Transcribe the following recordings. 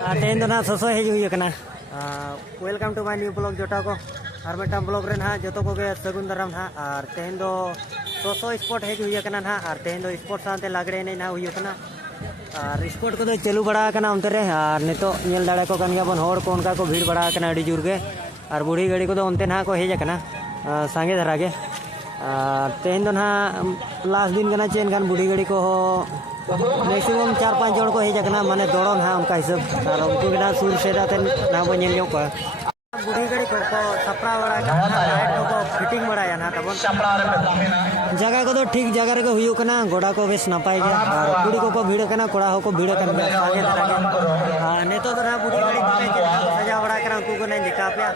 तेन दो ना सोसो हेज हुई कना welcome to my new blog जोटा को और मिट्टा ब्लॉग रे ना जो को सगुन दाराम ना और तेन दो सोसो स्पोर्ट हेज हुई कना ना और तेन दो स्पोर्ट साथे लागड़े ने ना हुई कना और स्पोर्ट को चालू बड़ा कना उनते रे और नितो नेल दाड़े को कन गयाबन होड़ को उनका को भीड़ बड़ा कना अड़ी जुर गे और बूढ़ी गाड़ी को उनते ना को हेज कना सांगे धरा गे तेन दो ना लास्ट दिन कना चेन खान बूढ़ी गाड़ी को मैक्सिमम 4-5 जन को हेजना माने दौड़ो ना उनका हिसाब और उनको ना सुर से ना बो नेल को बूढ़ी गाड़ी को सपड़ा बड़ा लाइट को फिटिंग बड़ा ना तब जगह को ठीक जगह रे हुई कना गोड़ा को बेस नपाय गया और कुड़ी को भीड़ कना कोड़ा को भीड़ कन गया आगे धरा के नेतो तो ना बूढ़ी गाड़ी को सजा बड़ा कना उनको को नहीं दिखा पे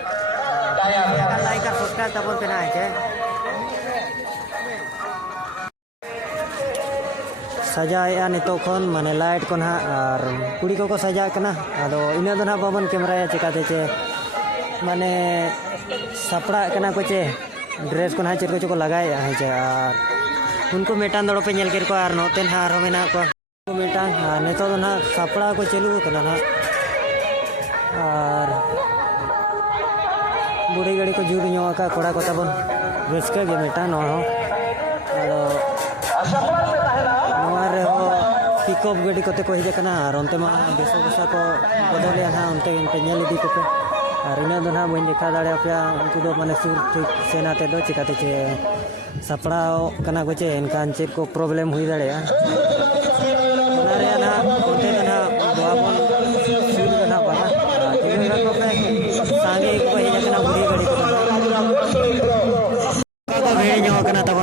लाइक और सब्सक्राइब तब पे ना है सजाया नितोन माने लाइट को ना और कुड़ी को सजा कना अदो इना दो ना बाबन कैमरा चिकाते चे माने सपड़ा कना को चे ड्रेस को ना चेर को लगाया है चे और उनको मेटान दड़ो पे नेल केर को और नोतेन हार हो मेना को मेटा नेतो दो ना सपड़ा को चलू कना ना और बूढ़ी गाड़ी को जुड़ नो का कोड़ा को तबन रस्का गे मेटा नो अदो पिकअप गाड़ी कोते को हेजना और अंते मा बेसो बेसा को बदलिया ना अंते पेल इदी को और इन दो ना बन देखा दाड़े पे उनको दो माने सुर ठीक सेनाते दो चिकाते चे सपड़ा कना को चे इनकान चेक को प्रॉब्लम हुई दाड़े ना अंते ना बाबन सुर कना बना तिगना को पे सांगे को हेजना बूढ़ी गाड़ी को भेड़ नो कना तब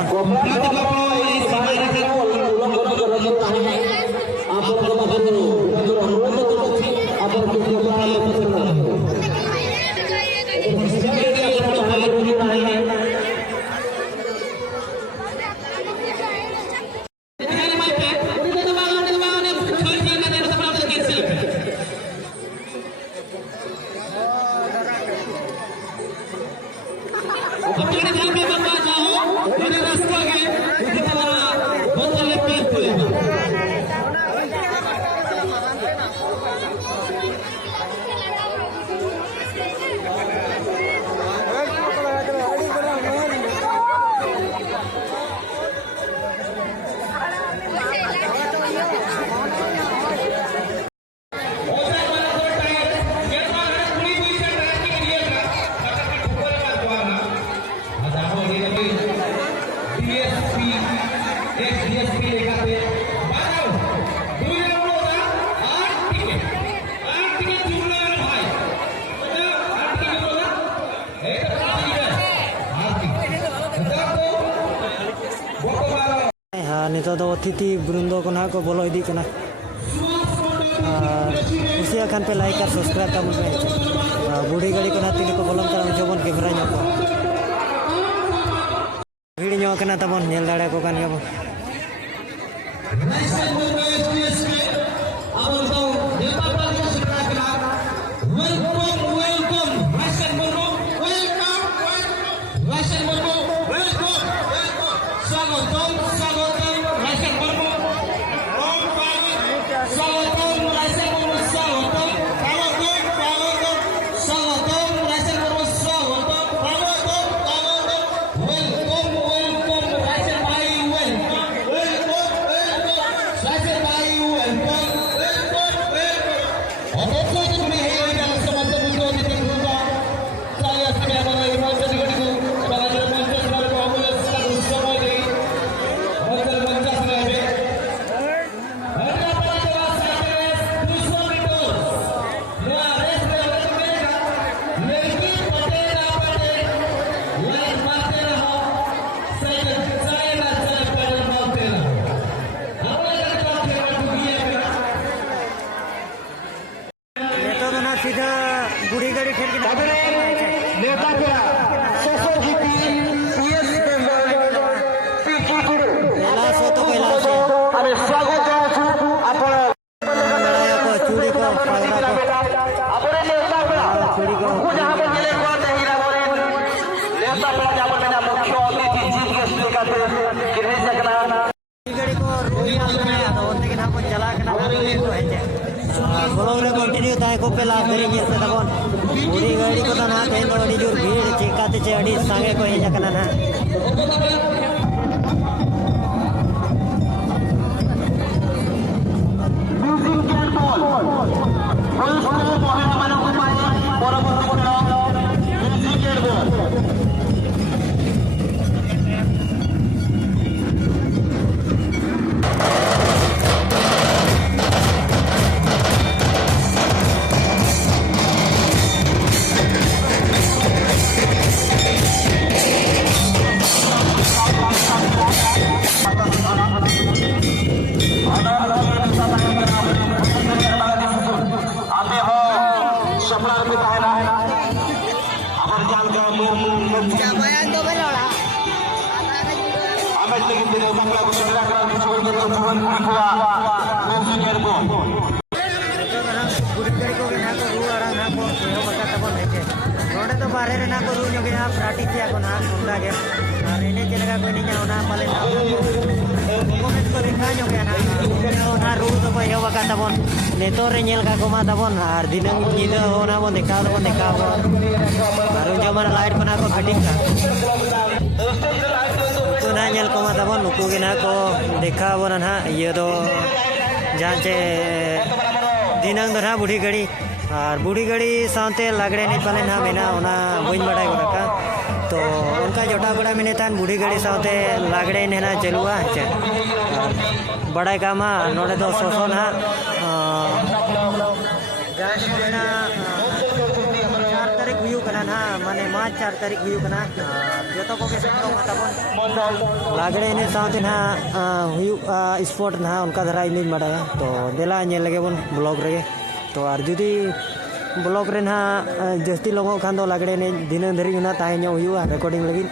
नितो दो अतिथि बृंदो को ना को बोलो इदी कना कुसिया खान पे लाइक और सब्सक्राइब तब पे बूढ़ी गाड़ी को ना तिली को बोलम करा जोबन कैमरा नो को भीड़ नो कना तबन नेल दाड़े को कान गबो सीधा बूढ़ी गाड़ी ठेल के नेता पहला सो तो पहला सो अरे स्वागत है आपण को चूड़ी को फायदा को आपण नेता चूड़ी को जहां पे गेले को नहीं रावरे नेता बड़ा जाब ना मुख्य अतिथि जीत के स्पीकर किने सकना गाड़ी को रोई आने में आता उनके नाम को चला के ना तो है बोलो रे कंटिन्यू ताए को पे लाभ धरी नेल पे तबन बुढ़ी गाड़ी को ना तेन दो अड़ी जोर भीड़ चिकाते चे अड़ी सांगे को हेज कना ना बारे रे ना को रू जोगे ना प्रैक्टिस या को ना उनका के और इने चलेगा कोई नहीं ना पाले ना कमेंट को दिखा जोगे ना ना रू तो भयो बका तबन नेतो रे नेल का को मा तबन और दिनंग निदा होना बन देखा और जो हमारा लाइट बना को फिटिंग का तो ना नेल को मा तबन नुकु के ना को देखा बन ना ये तो जहां चे दिनंग दरा बुढ़ी गड़ी और बूढ़ी गाड़ी साथे लागड़े नहीं पाले ना मेना ओना बन बड़ा गोरका तो उनका जोटा बड़ा मेने तान बूढ़ी गाड़ी साथे लागड़े ने ना चलुआ चे बड़ा कामा नोडे तो सोसो ना ना 4 तारीख हुयु कना ना माने मार्च 4 तारीख हुयु कना जोतो को के सेटो मतबन लागड़े ने साथे ना हुयु स्पोर्ट ना उनका धरा इमेज बड़ा तो देला नेल लगे बन ब्लॉग रे तो और जुदी ब्लॉग रे ना जस्ती लोगों खान दो लागड़े ने दिन धरी ना ताहे हुआ रिकॉर्डिंग लगी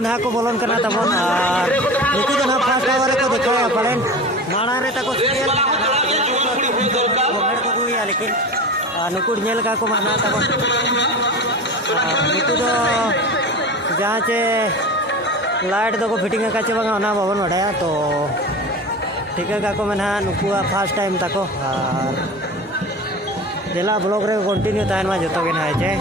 ना को बोलन करना तबन और नुकु तो ना फास्ट आवर को दिखाया पड़ेन नाना रे तको सीरियल को हुआ लेकिन नुकु नेल का को माना तबन नुकु तो जहाँ चे लाइट दो को फिटिंग का चे बगा ना बाबन बढ़ाया तो ठीक है का को मना नुकु फास्ट टाइम तको और देला ब्लॉग रे कंटिन्यू तान मा जतो के ना चे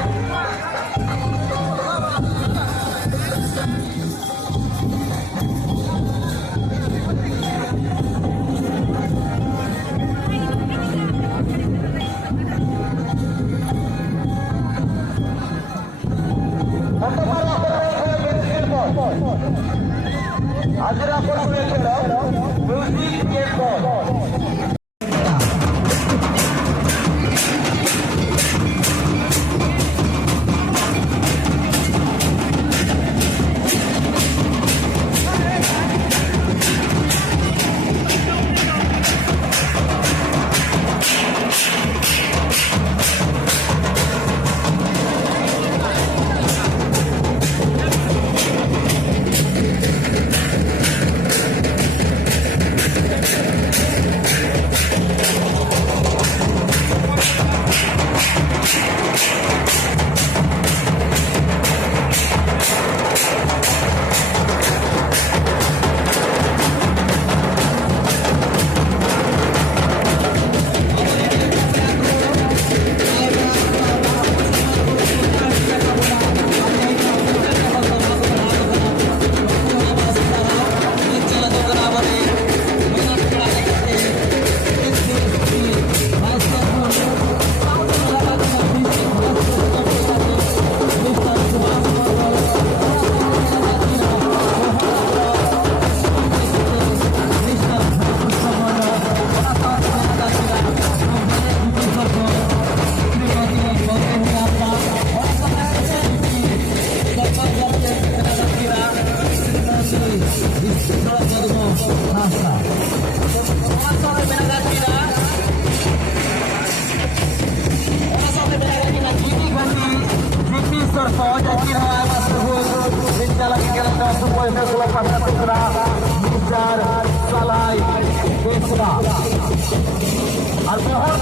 जोहार